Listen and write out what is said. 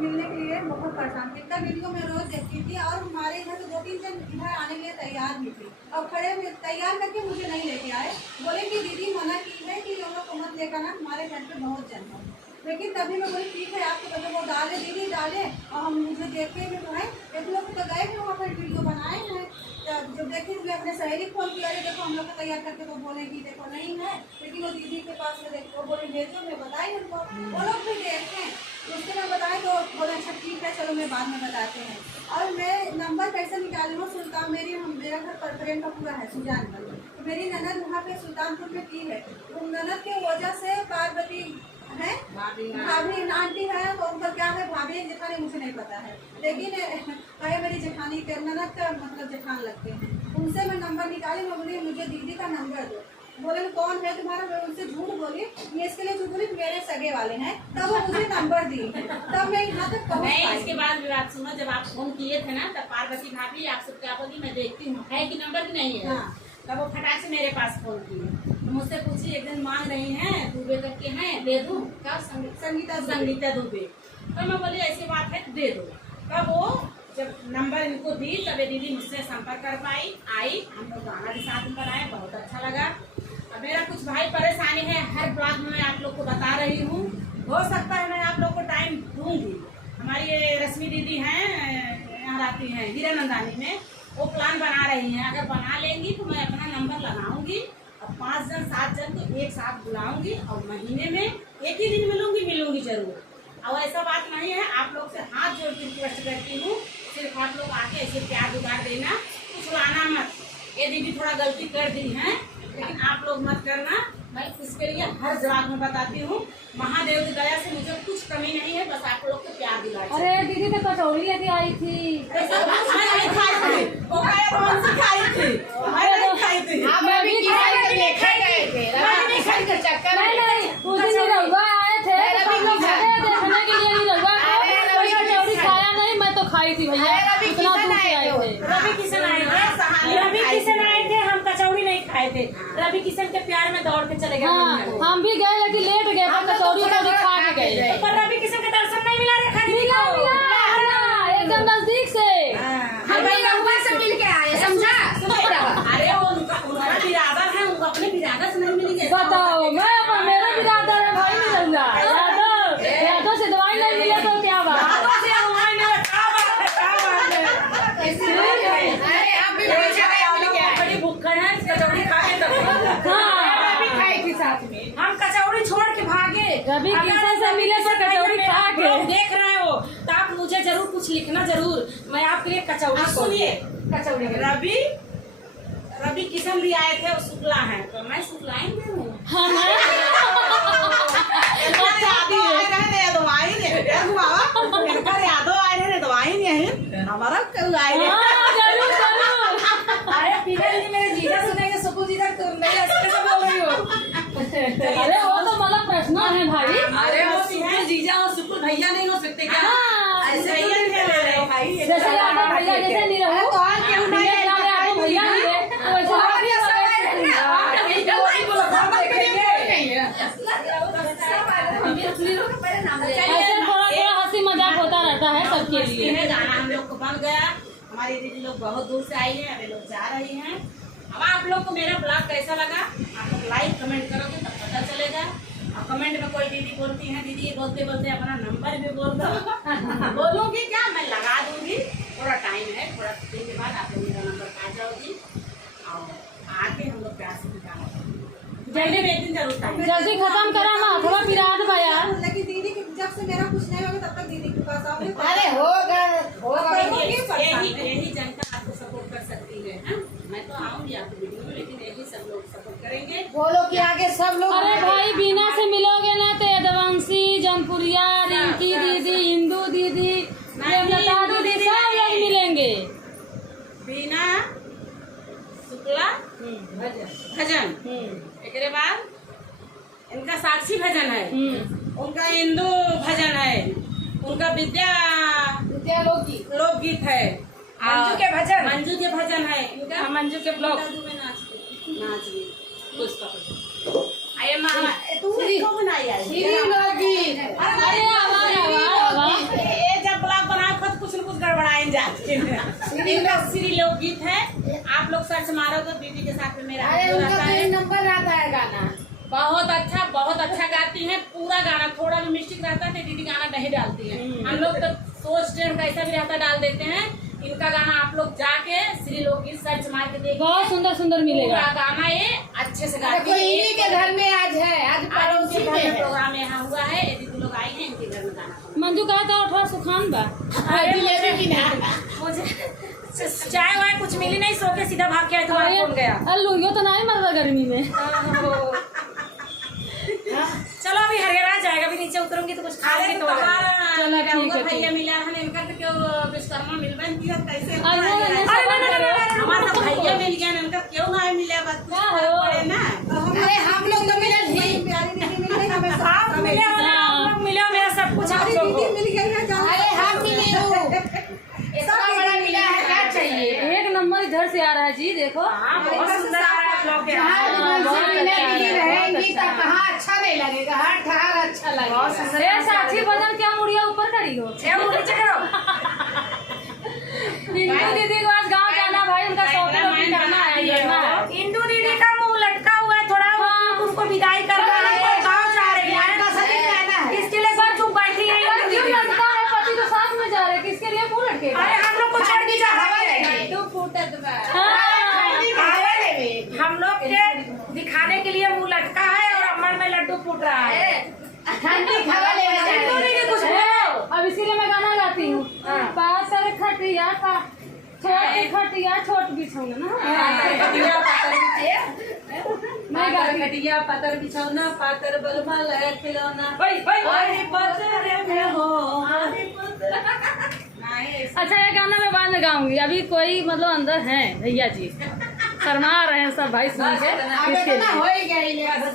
मिलने के लिए बहुत परेशान थी। इतना वीडियो मैं रोज देखती थी और हमारे घर से 2-3 जन इधर आने के लिए तैयार भी थे और खड़े तैयार करके मुझे नहीं लेके आए। बोले कि दीदी मना की है कि लोगों को मत लेकर ना, हमारे घर पे बहुत जन है। लेकिन तभी मैं बोली ठीक है आपके बच्चे वो डाले दीदी डाले और हम मुझे देखे भी तो है। एक लोग तो गए थे वहाँ पर वीडियो बनाए हैं, जब देखे मैं अपने सहेली फोन किया अरे देखो हम लोग को तैयार करके तो बोलेगी देखो नहीं है, लेकिन वो दीदी के पास में देखो बोले भेजो, मैं बताई उनको, वो लोग भी देखें उसके बाद बताए तो बोले अच्छा ठीक है चलो मैं बाद में बताते हैं। और मैं नंबर कैसे निकाली हूँ सुल्तान मेरा घर पर फ्रेंड का पूरा है सुजानगढ़, तो मेरी ननद वहाँ पे सुल्तानपुर में की है, तो ननद के वजह से पार्वती है भाभी आंटी है तो उनका क्या है भाभी जेठानी मुझे नहीं पता है, लेकिन कहे मेरी जेठानी के ननद का मतलब जेठान लगते हैं, उनसे मैं नंबर निकाली। मैं बोली मुझे दीदी का नंबर दो, बोले कौन है तुम्हारा, मैं उनसे झूठ बोली, ये इसके लिए झूठ बोली मेरे सगे वाले हैं, तब वो मुझे नंबर दी, तब मैं यहाँ तक पहुँच पाई। इसके बाद बात सुनो, जब आप फोन किए थे ना तब पार्वती भाभी आपसे क्या बोली, मैं देखती हूँ है कि नंबर की नहीं है। हाँ। तब वो फटाक से मेरे पास फोन किए, मुझसे पूछी एक दिन मांग रही हैं दुबे करके हैं दे दूँ क्या, संगीता दुबे, तो मैं बोली ऐसी बात है दे दो। तब वो जब नंबर इनको दी तब दीदी मुझसे संपर्क कर पाई, आई, हम लोग गाना भी साथ में बनाए, बहुत अच्छा लगा। अब मेरा कुछ भाई परेशानी है, हर ब्लॉग में मैं आप लोग को बता रही हूँ, हो सकता है मैं आप लोग को टाइम दूंगी। हमारी ये रश्मि दीदी हैं यहाँ आती हैं हीरानंदानी में, वो प्लान बना रही हैं, अगर बना लेंगी तो मैं अपना नंबर लगाऊंगी और 5 जन 7 जन को एक साथ बुलाऊंगी और महीने में एक ही दिन मिलूंगी जरूर। और ऐसा बात नहीं है, आप लोग से हाथ जोड़ के रिक्वेस्ट करती हूँ, सिर्फ आप लोग आके ऐसे प्यार दुगार देना, कुछ लाना मत। ये दीदी थोड़ा गलती कर दी है लेकिन आप लोग मत करना, मैं इसके लिए हर जवाब में बताती हूँ। महादेव की दया से मुझे कुछ कमी नहीं है, बस आप लोग को प्यार दिला। अरे दीदी तो कटोरी लेके आई थी, मैं तो खाई थी भैया, इतना दूर से आए थे। रवि किशन आए थे, हम कचौड़ी नहीं खाए थे, रवि किशन के प्यार में दौड़ के चले गए। हाँ, हम भी गए लेकिन लेट गए, कचौड़ी खा के गए, पर रवि किशन के दर्शन नहीं मिला, एकदम नजदीक से से मिल के आए, समझा? अरे वो उनका बिरादर है, उनको अपने बिरादर से नहीं मिलेंगे। बताओ मैं मेरा बिरादर है भाई, नहीं रहूंगा यादव से दवाई नहीं मिले तो क्या बात। हम कचौड़ी छोड़ के भागे, रवि किशन से मिले तो कचौड़ी खा के देख रहे हो तो आप मुझे जरूर कुछ लिखना जरूर, मैं आपके लिए कचौड़ी सुनिए। कचौड़ी रवि किशन भी आए थे, वो शुक्ला है तो मैं शुक्लाएंगे हूँ। मेरे जीजा सुनेंगे, सुकू जीजा तुम नहीं ऐसे बोल रही हो। अरे वो तो मतलब प्रश्न है भाई। अरे वो सुकू जीजा और सुकू भैया नहीं हो सकते क्या? ऐसे भैया जैसे यादव भैया जैसे नहीं रहो भैया हंसी मजाक होता रहता है सबके लिए। गाना हम लोग को बन गया, हमारी दीदी लोग बहुत दूर से आई है, अभी लोग जा रही हैं। अब आप लोग को मेरा ब्लॉग कैसा लगा, आप लोग लाइक कमेंट करोगे तब पता चलेगा। और कमेंट में कोई दीदी बोलती है दीदी ये बोलते बोलते अपना नंबर भी बोल दो बोलूँगी क्या, मैं लगा दूंगी, थोड़ा टाइम है, थोड़ा दिन के बाद आप लोग मेरा नंबर पा जाओगी और आके हम लोग प्यार से निकाल जल्दी खत्म करा ना, थोड़ा विराट बा यार। लेकिन दीदी की जब से मेरा कुछ नहीं होगा तब तक दीदी के पास आओगे। अरे यही जनता आपको सपोर्ट कर सकती है, मैं तो आऊंगी आपकी वीडियो में, लेकिन यही सब लोग सपोर्ट करेंगे। बोलो कि आगे सब लोग। अरे भाई बीना से मिलोगे ना तो यदवंशी, जौनपुरिया, रिंकी दीदी, हिंदू दीदी, प्रेमलता दीदी सब लोग मिलेंगे। बीना शुक्ला भजन, एक बाद इनका साक्षी भजन है, उनका हिंदू भजन है, उनका विद्या लोकगीत है, मंजू के भजन है, इनका मंजू के ब्लॉग नाच तू बनाई। अरे नहीं जाती हैं। इनका श्री लोकगीत है, आप लोग सर्च मारो तो दीदी के साथ में मेरा अरे वीडियो उनका रहता तो है। ये नंबर आता है गाना। बहुत अच्छा गाती हैं। पूरा गाना थोड़ा भी मिस्टेक रहता है तो दीदी गाना नहीं डालती है। हम लोग तो सोच टेढ़ कैसा भी रहता डाल देते हैं। इनका गाना आप लोग जाके श्री लोकगीत सर्च मार के देखिए, बहुत सुंदर सुंदर मिलेगा। पूरा गाना ये अच्छे से गाती देखो इन्हीं के घर में आज है, आज पड़ोसी इनके घर में में है। प्रोग्राम यहाँ हुआ है, ये दीदी लोग आई हैं इनके घर में गाना। मंजू कहा था उठवा सुखान बा। जिलेबी की ना। मुझे चाय वाय कुछ मिली नहीं, सो के सीधा भाग के आए, तुम्हारा फोन गया। अल्लू यो तो नहीं मर रहा गर्मी में। चलो अभी हरिहरा जाएगा, अभी नीचे उतरूंगी तो कुछ खाएंगे तो चलो ठीक है, भैया मिला है इनका तो क्यों विश्वकर्मा मिल दिया कैसे अरे हमारा तो भैया मिल गया ना, इनका क्यों ना मिले बात क्या हो? पड़े ना। अरे हम लोग तो मिले नहीं। प्यारी दीदी मिल गई हमें सब। आप मिले हो ना, आप लोग मिले हो, मेरा सब कुछ आप हमारी लोग दीदी को। मिल गई है जाओ। अरे हम मिले हो। इतना बड़ा मिला है, क्या चाहिए? एक नंबर इधर से आ रहा है जी, देखो। हाँ, बहुत सुंदर आ रहा है आप लोग के यहाँ। जहाँ इधर से मिले मिली रहेंगी तो कहाँ अच्छा नहीं लगेगा, हर ठहर अच्छा बहुत लगेगा। सुंदर। ए साथी बदन क्या मुड़िया ऊपर करी हो। ए, वो नीचे करो। इंदू दीदी को आज गाँव जाना भाई, उनका शॉपिंग वॉपिंग करना है, करना है। इंदू दीदी का मुंह लटका हुआ है थोड़ा, उनको विदाई करना है, वो गाँव जा रही है, इसके लिए सब चुप बैठी है पर इंदू क्यों दीदी। लड़का है, पति तो साथ में जा रहे हैं, किसके लिए मुंह लटके? अरे हम लोग को छोड़ के जा रहे हैं। हम लोग के दिखाने के लिए मुंह लटका है और अम्मन में लड्डू फूट रहा है। ठंडी हवा ले इंदू दीदी कुछ बोलो। अब इसीलिए मैं गाना गाती हूँ। पातर खटिया का छोटी खटिया छोट बिछौना ना। मैं गाती हूँ। खटिया पातर बिछौना पातर बलमा लगा खिलौना। अरे पत्थर में हो। अच्छा ये गाना मैं बाद में गाऊंगी, अभी कोई मतलब अंदर है भैया जी, शर्मा रहे हैं सब भाई सुन के, अब इसके इतना लिए। हो ही गया।